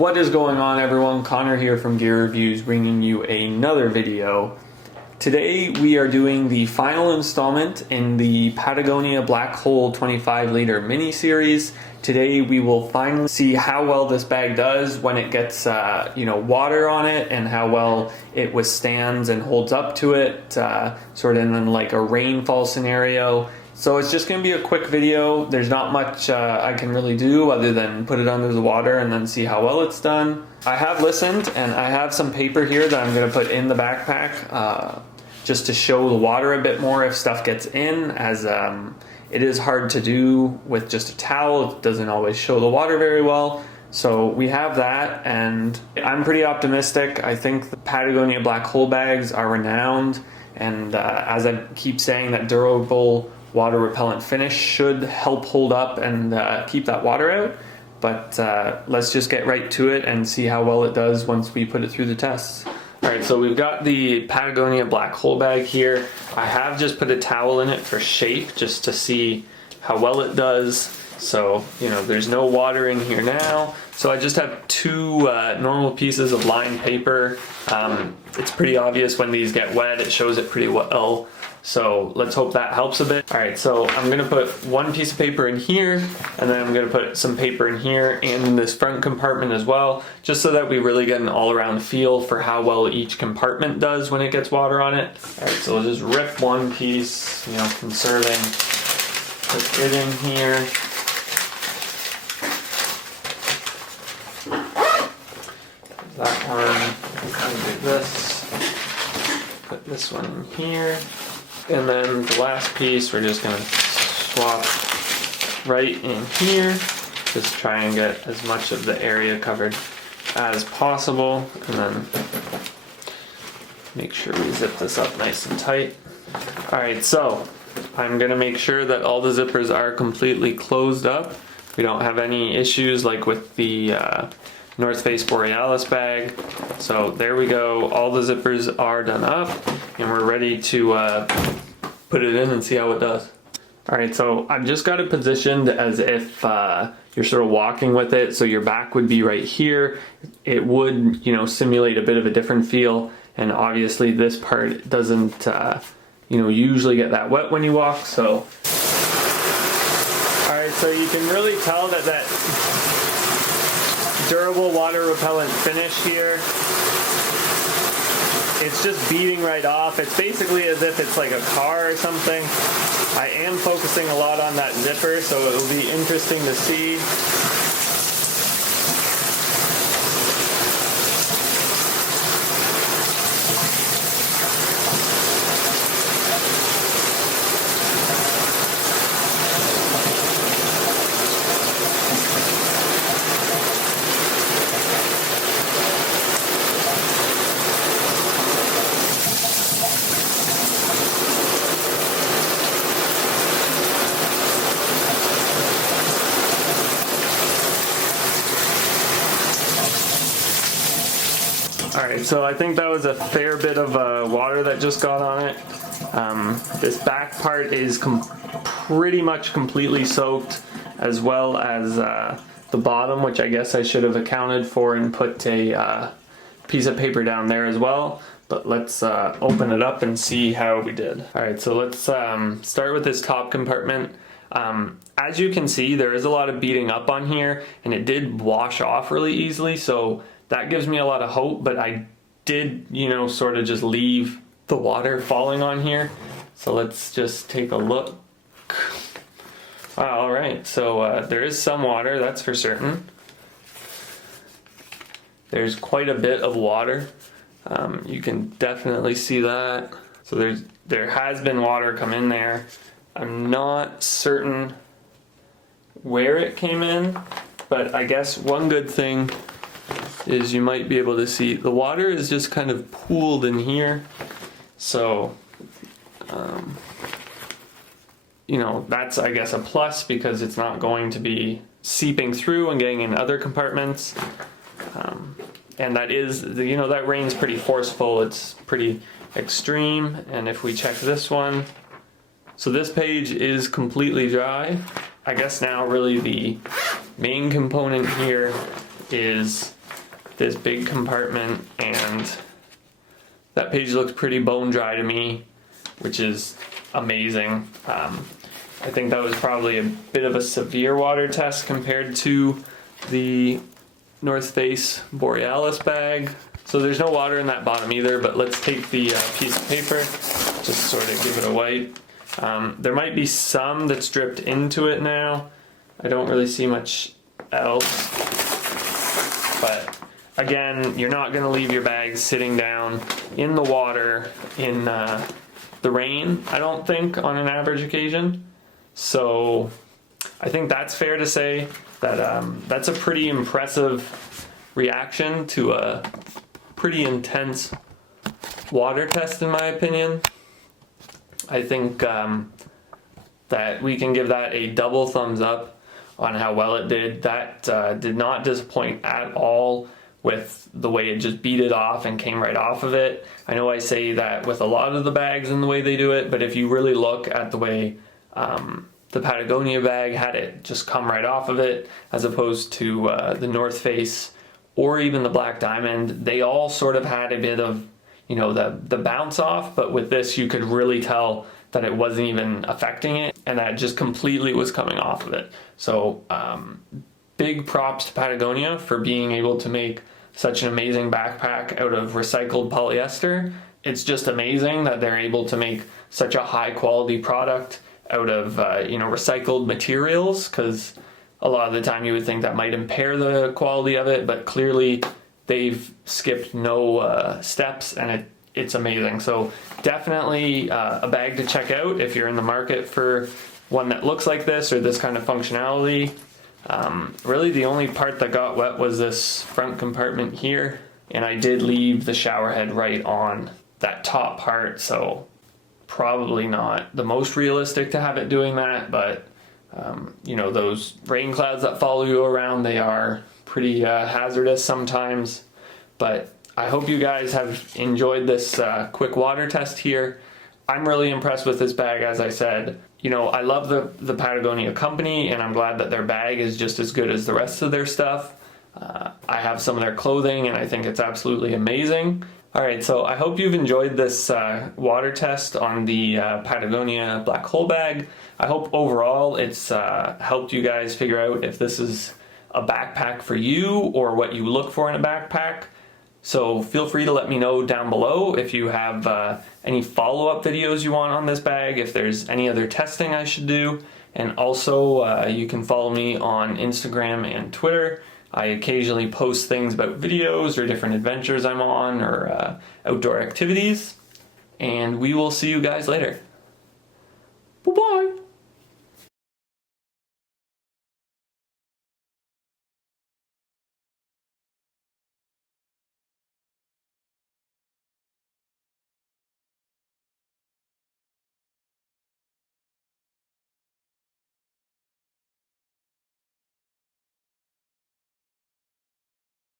What is going on, everyone? Connor here from Gear Reviews, bringing you another video. Today we are doing the final installment in the Patagonia Black Hole 25-liter mini series. Today we will finally see how well this bag does when it gets water on it, and how well it withstands and holds up to it, sort of in like a rainfall scenario. So it's just going to be a quick video. There's not much I can really do other than put it under the water and then see how well it's done. I have listened, and I have some paper here that I'm going to put in the backpack just to show the water a bit more if stuff gets in, as it is hard to do with just a towel. It doesn't always show the water very well. So we have that, and I'm pretty optimistic. I think the Patagonia Black Hole bags are renowned, and as I keep saying, that durable water repellent finish should help hold up and keep that water out. But let's just get right to it and see how well it does once we put it through the tests. Alright, so we've got the Patagonia Black Hole bag here. I have just put a towel in it for shape, just to see how well it does. So, there's no water in here now. So I just have two normal pieces of lined paper. It's pretty obvious when these get wet, it shows it pretty well. So let's hope that helps a bit. Alright, so I'm going to put one piece of paper in here, and then I'm going to put some paper in here and in this front compartment as well, just so that we really get an all-around feel for how well each compartment does when it gets water on it. Alright, so we'll just rip one piece, conserving. Put it in here. That one, kind of do this. Put this one in here. And then the last piece, we're just going to swap right in here. Just try and get as much of the area covered as possible. And then make sure we zip this up nice and tight. Alright, so I'm going to make sure that all the zippers are completely closed up. We don't have any issues like with the North Face Borealis bag. So there we go, all the zippers are done up, and we're ready to put it in and see how it does. Alright, so I've just got it positioned as if you're sort of walking with it, so your back would be right here. It would, simulate a bit of a different feel, and obviously this part doesn't, usually get that wet when you walk, so. Alright, so you can really tell that durable water repellent finish here, it's just beating right off. It's basically as if it's like a car or something. I am focusing a lot on that zipper, so it'll be interesting to see. Alright, so I think that was a fair bit of water that just got on it. This back part is pretty much completely soaked, as well as the bottom, which I guess I should have accounted for and put a piece of paper down there as well. But let's open it up and see how we did. Alright, so let's start with this top compartment. As you can see, there is a lot of beating up on here, and it did wash off really easily, so that gives me a lot of hope. But I did, sort of just leave the water falling on here. So let's just take a look. Alright, so there is some water, that's for certain. There's quite a bit of water. You can definitely see that. So there has been water come in there. I'm not certain where it came in, but I guess one good thing is you might be able to see the water is just kind of pooled in here. So, that's, I guess, a plus, because it's not going to be seeping through and getting in other compartments. And that is, that rain's pretty forceful. It's pretty extreme. And if we check this one, so this page is completely dry. I guess now really the main component here is this big compartment, and that page looks pretty bone dry to me, which is amazing. I think that was probably a bit of a severe water test compared to the North Face Borealis bag. So there's no water in that bottom either, but let's take the piece of paper, just sort of give it a wipe. There might be some that's dripped into it now. I don't really see much else. But again, you're not going to leave your bag sitting down in the water in the rain, I don't think, on an average occasion. So I think that's fair to say that that's a pretty impressive reaction to a pretty intense water test, in my opinion. I think that we can give that a double thumbs up on how well it did. That did not disappoint at all with the way it just beat it off and came right off of it. I know I say that with a lot of the bags and the way they do it, but if you really look at the way the Patagonia bag had it just come right off of it, as opposed to the North Face or even the Black Diamond, they all sort of had a bit of, you know, the bounce off, but with this you could really tell that it wasn't even affecting it and that it just completely was coming off of it. So big props to Patagonia for being able to make such an amazing backpack out of recycled polyester. It's just amazing that they're able to make such a high quality product out of recycled materials, because a lot of the time you would think that might impair the quality of it, but clearly they've skipped no steps, and it's amazing. So definitely a bag to check out if you're in the market for one that looks like this or this kind of functionality. Really the only part that got wet was this front compartment here, and I did leave the shower head right on that top part, so probably not the most realistic to have it doing that, but those rain clouds that follow you around, they are pretty hazardous sometimes. But I hope you guys have enjoyed this quick water test here. I'm really impressed with this bag, as I said. You know, I love the Patagonia company, and I'm glad that their bag is just as good as the rest of their stuff. I have some of their clothing, and I think it's absolutely amazing. Alright, so I hope you've enjoyed this water test on the Patagonia Black Hole bag. I hope overall it's helped you guys figure out if this is a backpack for you or what you look for in a backpack. So feel free to let me know down below if you have any follow-up videos you want on this bag, if there's any other testing I should do. And also you can follow me on Instagram and Twitter. I occasionally post things about videos or different adventures I'm on, or outdoor activities. And we will see you guys later. Bye-bye!